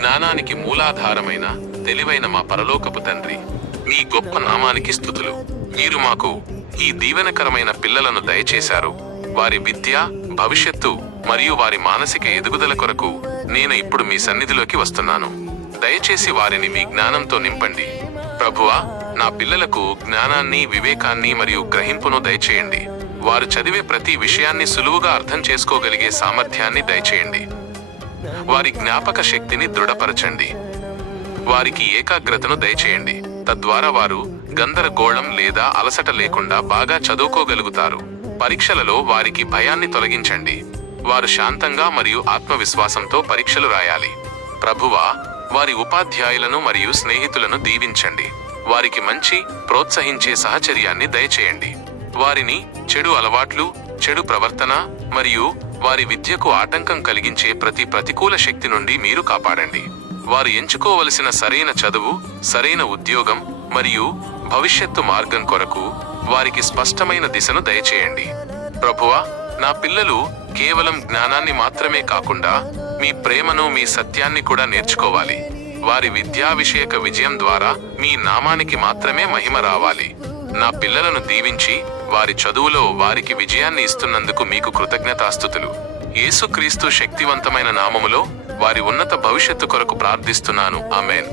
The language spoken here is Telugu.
జ్ఞానానికి మూలాధారమైన తెలివైన మా పరలోకపు తండ్రి, మీ గొప్ప నామానికి స్తుతులు. మీరు మాకు ఈ దీవెనకరమైన పిల్లలను దయచేశారు. వారి విద్య, భవిష్యత్తు మరియు వారి మానసిక ఎదుగుదల కొరకు నేను ఇప్పుడు మీ సన్నిధిలోకి వస్తున్నాను. దయచేసి వారిని మీ జ్ఞానంతో నింపండి. ప్రభువా, నా పిల్లలకు జ్ఞానాన్ని, వివేకాన్ని మరియు గ్రహింపును దయచేయండి. వారు చదివే ప్రతి విషయాన్ని సులువుగా అర్థం చేసుకోగలిగే సామర్థ్యాన్ని దయచేయండి. వారి జ్ఞాపక శక్తిని దృఢపరచండి. వారికి ఏకాగ్రతను దయచేయండి, తద్వారా వారు గందరగోళం లేదా అలసట లేకుండా బాగా చదువుకోగలుగుతారు. పరీక్షలలో వారికి భయాన్ని తొలగించండి. వారు శాంతంగా మరియు ఆత్మవిశ్వాసంతో పరీక్షలు రాయాలి. ప్రభువా, వారి ఉపాధ్యాయులను మరియు స్నేహితులను దీవించండి. వారికి మంచి, ప్రోత్సహించే సహచర్యాన్ని దయచేయండి. వారిని చెడు అలవాట్లు, చెడు ప్రవర్తన మరియు వారి విద్యకు ఆటంకం కలిగించే ప్రతి ప్రతికూల శక్తి నుండి మీరు కాపాడండి. వారు ఎంచుకోవలసిన సరైన చదువు, సరైన ఉద్యోగం మరియు భవిష్యత్తు మార్గం కొరకు వారికి స్పష్టమైన దిశను దయచేయండి. ప్రభువా, నా పిల్లలు కేవలం జ్ఞానాన్ని మాత్రమే కాకుండా మీ ప్రేమను, మీ సత్యాన్ని కూడా నేర్చుకోవాలి. వారి విద్యా విషయక విజయం ద్వారా మీ నామానికి మాత్రమే మహిమ రావాలి. నా పిల్లలను దీవించి వారి చదువులో వారికి విజయాన్ని ఇస్తున్నందుకు మీకు కృతజ్ఞతాస్తుతులు. యేసుక్రీస్తు శక్తివంతమైన నామములో వారి ఉన్నత భవిష్యత్తు కొరకు ప్రార్థిస్తున్నాను. ఆమేన్.